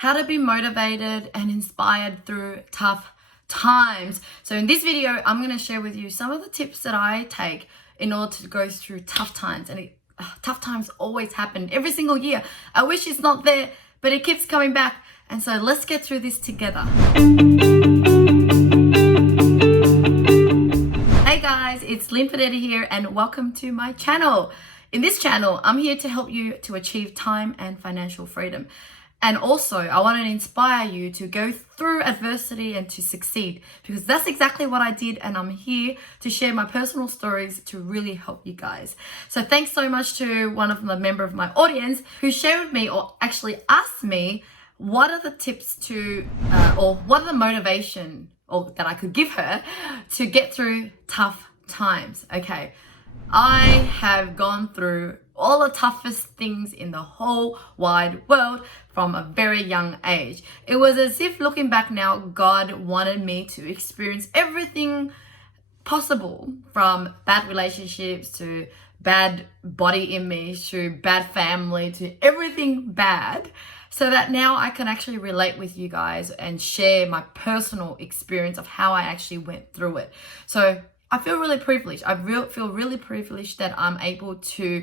How to be motivated and inspired through tough times. So in this video, I'm going to share with you some of the tips that I take in order to go through tough times. And tough times always happen every single year. I wish it's not there, but it keeps coming back. And so let's get through this together. Hey guys, it's Lynn Fedetta here and welcome to my channel. In this channel, I'm here to help you to achieve time and financial freedom. And also, I want to inspire you to go through adversity and to succeed, because that's exactly what I did, and I'm here to share my personal stories to really help you guys. So thanks so much to one of the member of my audience who shared with me, or actually asked me, what are the tips to, or what are the motivation or that I could give her to get through tough times. Okay, I have gone through all the toughest things in the whole wide world from a very young age. It was as if, looking back now, God wanted me to experience everything possible, from bad relationships to bad body image to bad family to everything bad, so that now I can actually relate with you guys and share my personal experience of how I actually went through it. So I feel really privileged. I feel really privileged that I'm able to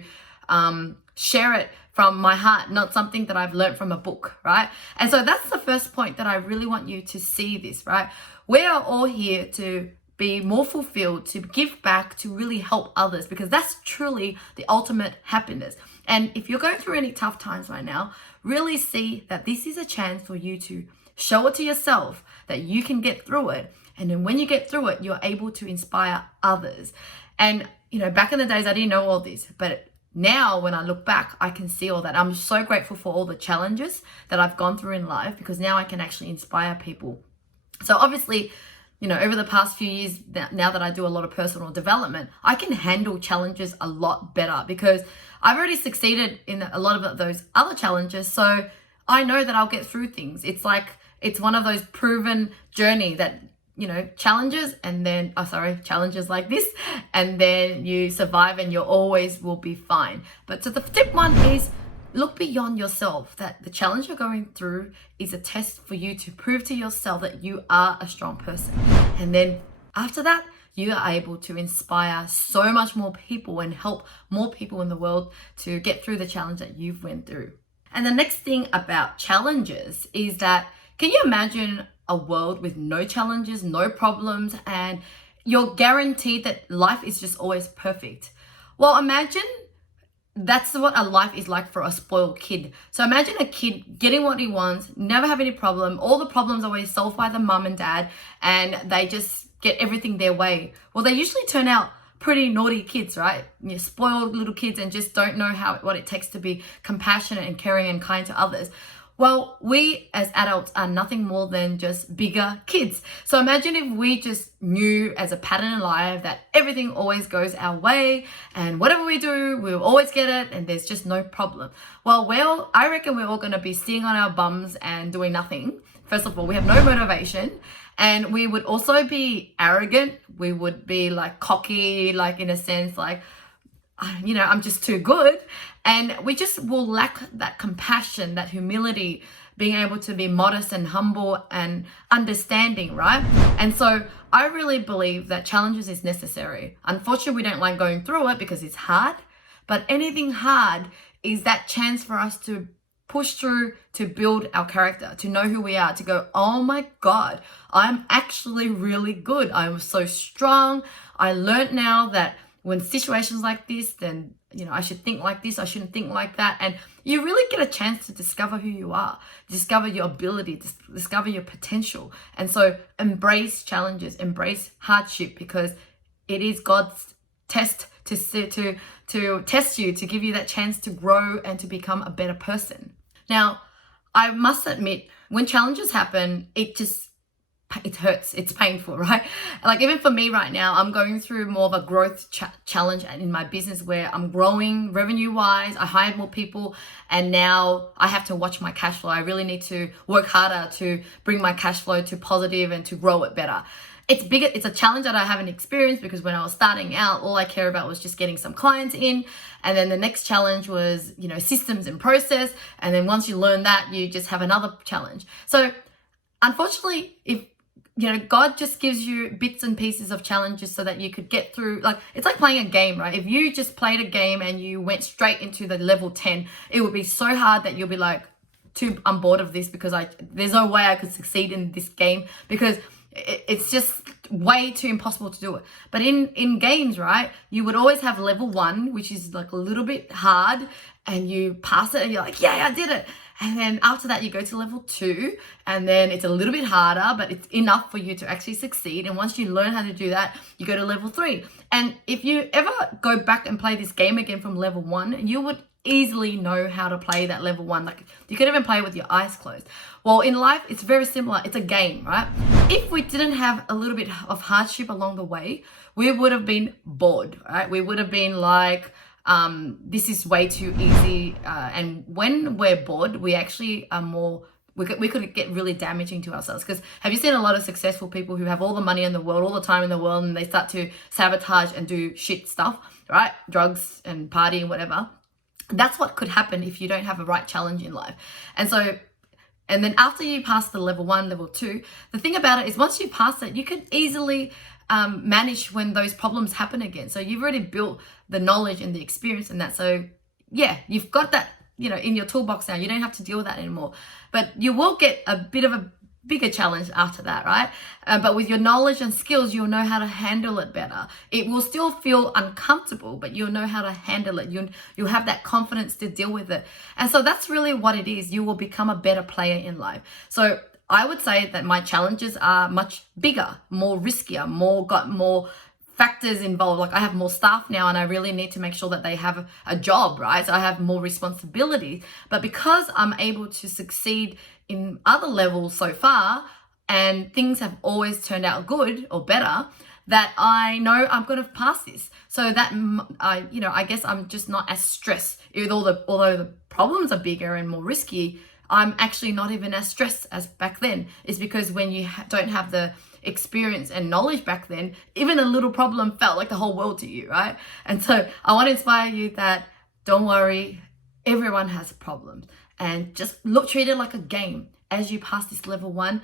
share it from my heart, not something that I've learned from a book, right? And so that's the first point that I really want you to see this, right? We are all here to be more fulfilled, to give back, to really help others, because that's truly the ultimate happiness. And if you're going through any tough times right now, really see that this is a chance for you to show it to yourself that you can get through it. And then when you get through it, you're able to inspire others. And, you know, back in the days, I didn't know all this, but now when I look back, I can see all that. I'm so grateful for all the challenges that I've gone through in life, because now I can actually inspire people. So obviously, you know, over the past few years, now that I do a lot of personal development, I can handle challenges a lot better, because I've already succeeded in a lot of those other challenges. So I know that I'll get through things. It's like, it's one of those proven journey that, you know, challenges like this, and then you survive and you always will be fine. But so the tip one is, look beyond yourself, that the challenge you're going through is a test for you to prove to yourself that you are a strong person. And then after that, you are able to inspire so much more people and help more people in the world to get through the challenge that you've went through. And the next thing about challenges is that, can you imagine a world with no challenges, no problems, and you're guaranteed that life is just always perfect? Well, imagine that's what a life is like for a spoiled kid. So imagine a kid getting what he wants, never have any problem, all the problems are always solved by the mum and dad, and they just get everything their way. Well, they usually turn out pretty naughty kids, right? You're spoiled little kids and just don't know what it takes to be compassionate and caring and kind to others. Well, we as adults are nothing more than just bigger kids. So imagine if we just knew as a pattern in life that everything always goes our way, and whatever we do, we'll always get it, and there's just no problem. Well, I reckon we're all going to be sitting on our bums and doing nothing. First of all, we have no motivation, and we would also be arrogant. We would be like cocky, like in a sense, like, you know, I'm just too good. And we just will lack that compassion, that humility, being able to be modest and humble and understanding, right? And so I really believe that challenges is necessary. Unfortunately, we don't like going through it because it's hard, but anything hard is that chance for us to push through, to build our character, to know who we are, to go, oh my God, I'm actually really good. I'm so strong. I learned now that when situations like this, then, you know, I should think like this, I shouldn't think like that. And you really get a chance to discover who you are, discover your ability, discover your potential. And so embrace challenges, embrace hardship, because it is God's test to test you, to give you that chance to grow and to become a better person. Now, I must admit, when challenges happen, it hurts, it's painful, right? Like, even for me right now, I'm going through more of a growth challenge in my business, where I'm growing revenue wise. I hired more people, and now I have to watch my cash flow. I really need to work harder to bring my cash flow to positive and to grow it better. it's bigger. It's a challenge that I haven't experienced because when I was starting out, all I care about was just getting some clients in. And then the next challenge was, systems and process. And then once you learn that, you just have another challenge. So unfortunately, if God just gives you bits and pieces of challenges so that you could get through, it's like playing a game, right? If you just played a game and you went straight into the level 10, it would be so hard that you'll be like, I'm bored of this because there's no way I could succeed in this game because it's just way too impossible to do it. But in games, right, you would always have level 1, which is like a little bit hard, and you pass it and you're like, yeah, I did it. And then after that, you go to level 2, and then it's a little bit harder, but it's enough for you to actually succeed. And once you learn how to do that, you go to level 3. And if you ever go back and play this game again from level 1, you would easily know how to play that level 1. Like, you could even play with your eyes closed. Well, in life, it's very similar. It's a game, right? If we didn't have a little bit of hardship along the way, we would have been bored, right? We would have been like, this is way too easy. And when we're bored, we actually are more, we could get really damaging to ourselves. Because have you seen a lot of successful people who have all the money in the world, all the time in the world, and they start to sabotage and do shit stuff, right? Drugs and partying, whatever. That's what could happen if you don't have a right challenge in life. And then after you pass the level 1, level 2, the thing about it is once you pass it, you can easily manage when those problems happen again. So you've already built the knowledge and the experience in that. So yeah, you've got that, in your toolbox now. You don't have to deal with that anymore. But you will get a bit of a bigger challenge after that, right? But with your knowledge and skills, you'll know how to handle it better. It will still feel uncomfortable, but you'll know how to handle it. You'll have that confidence to deal with it. And so that's really what it is. You will become a better player in life. So I would say that my challenges are much bigger, more riskier, got more factors involved. Like I have more staff now and I really need to make sure that they have a job, right? So I have more responsibilities. But because I'm able to succeed in other levels so far and things have always turned out good or better, that I know I'm going to pass this. So that, I guess I'm just not as stressed. Although the problems are bigger and more risky, I'm actually not even as stressed as back then. It's because when you don't have the experience and knowledge back then, even a little problem felt like the whole world to you, right? And so I want to inspire you that don't worry, everyone has problems, and just treat it like a game. As you pass this level 1,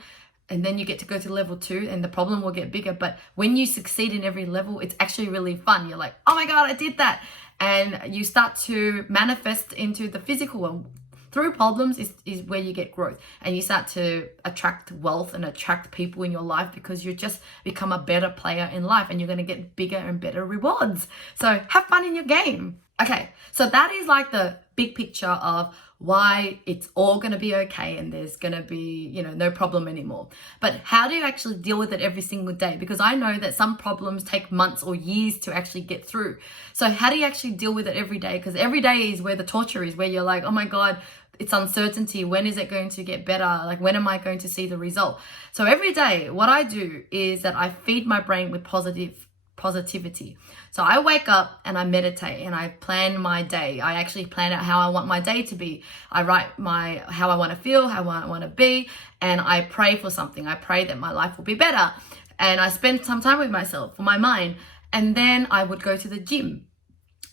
and then you get to go to level 2, and the problem will get bigger. But when you succeed in every level, it's actually really fun. You're like, oh my God, I did that. And you start to manifest into the physical one. Through problems is where you get growth, and you start to attract wealth and attract people in your life because you just become a better player in life, and you're going to get bigger and better rewards. So have fun in your game. Okay, so that is like the big picture of why it's all going to be okay and there's going to be, no problem anymore. But how do you actually deal with it every single day? Because I know that some problems take months or years to actually get through. So how do you actually deal with it every day? Because every day is where the torture is, where you're like, oh my God, it's uncertainty. When is it going to get better? Like, when am I going to see the result? So every day, what I do is that I feed my brain with positivity. So I wake up and I meditate and I plan my day. I actually plan out how I want my day to be. I write how I want to feel, how I want to be, and I pray for something. I pray that my life will be better. And I spend some time with myself, for my mind. And then I would go to the gym.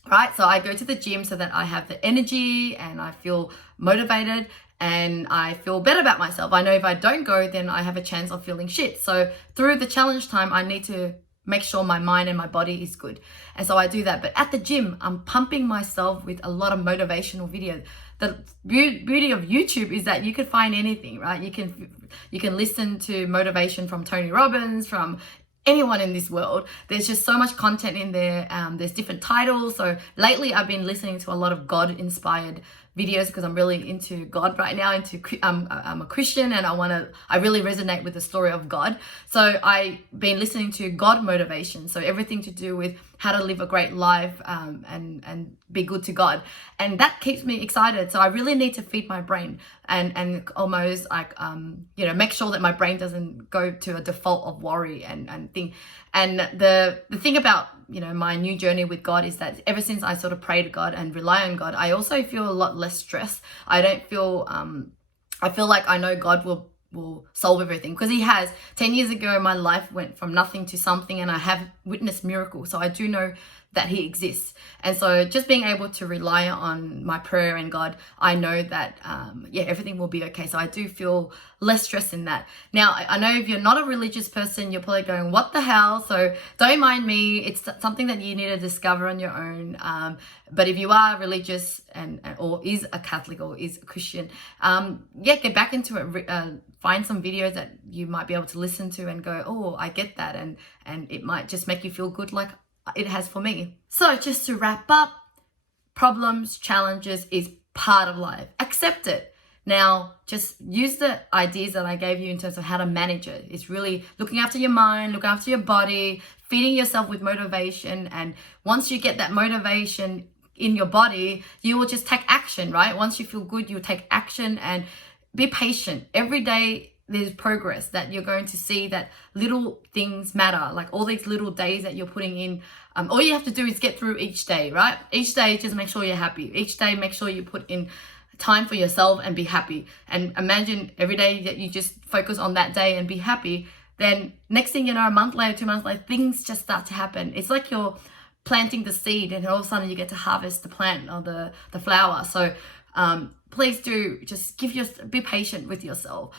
Right? So I go to the gym so that I have the energy and I feel motivated and I feel better about myself. I know if I don't go, then I have a chance of feeling shit. So through the challenge time, I need to make sure my mind and my body is good. And so I do that. But at the gym, I'm pumping myself with a lot of motivational videos. The beauty of YouTube is that you can find anything, right? You can listen to motivation from Tony Robbins, from anyone in this world. There's just so much content in there. There's different titles. So lately I've been listening to a lot of God-inspired videos because I'm really into God right now. I'm a Christian and I really resonate with the story of God. So I've been listening to God motivation. So everything to do with how to live a great life and be good to God. And that keeps me excited. So I really need to feed my brain and almost like, make sure that my brain doesn't go to a default of worry and thing. And the thing about, my new journey with God is that ever since I sort of pray to God and rely on God, I also feel a lot less stressed. I don't feel, I feel like I know God will will solve everything, because he has. 10 years ago my life went from nothing to something, and I have witnessed miracles, so I do know that he exists. And so just being able to rely on my prayer and God, I know that yeah, everything will be okay. So I do feel less stress in that. Now I know if you're not a religious person, you're probably going, what the hell? So don't mind me, it's something that you need to discover on your own. But if you are religious or is a Catholic or is a Christian, yeah, get back into it. Find some videos that you might be able to listen to and go, oh, I get that, and it might just make you feel good like it has for me. So just to wrap up, problems, challenges is part of life. Accept it. Now, just use the ideas that I gave you in terms of how to manage it. It's really looking after your mind, looking after your body, feeding yourself with motivation. And once you get that motivation in your body, you will just take action, right? Once you feel good, you'll take action, and be patient. Every day there's progress that you're going to see, that little things matter, like all these little days that you're putting in. All you have to do is get through each day, right? Each day, just make sure you're happy. Each day, make sure you put in time for yourself and be happy. And imagine every day that you just focus on that day and be happy, then next thing you know, a month later, 2 months later, things just start to happen. It's like you're planting the seed, and all of a sudden you get to harvest the plant or the flower. So please do just be patient with yourself.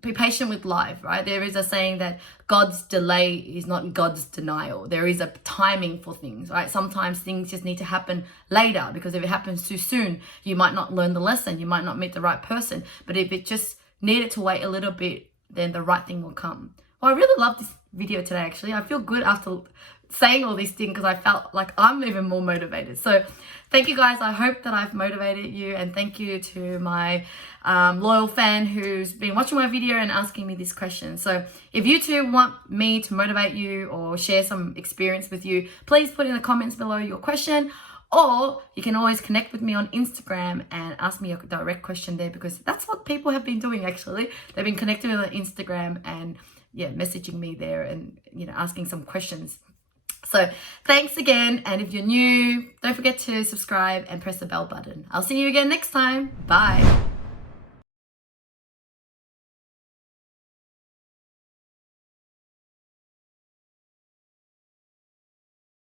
Be patient with life, right? There is a saying that God's delay is not God's denial. There is a timing for things, right? Sometimes things just need to happen later, because if it happens too soon, you might not learn the lesson, you might not meet the right person. But if it just needed to wait a little bit, then the right thing will come. Well, I really love this video today, actually. I feel good after saying all these things, because I felt like I'm even more motivated. So thank you guys. I hope that I've motivated you, and thank you to my loyal fan who's been watching my video and asking me these questions. So if you too want me to motivate you or share some experience with you, please put in the comments below your question, or you can always connect with me on Instagram and ask me a direct question there, because that's what people have been doing. Actually, they've been connecting with me on Instagram and yeah, messaging me there and, you know, asking some questions. So thanks again, and if you're new, don't forget to subscribe and press the bell button. I'll see you again next time. Bye.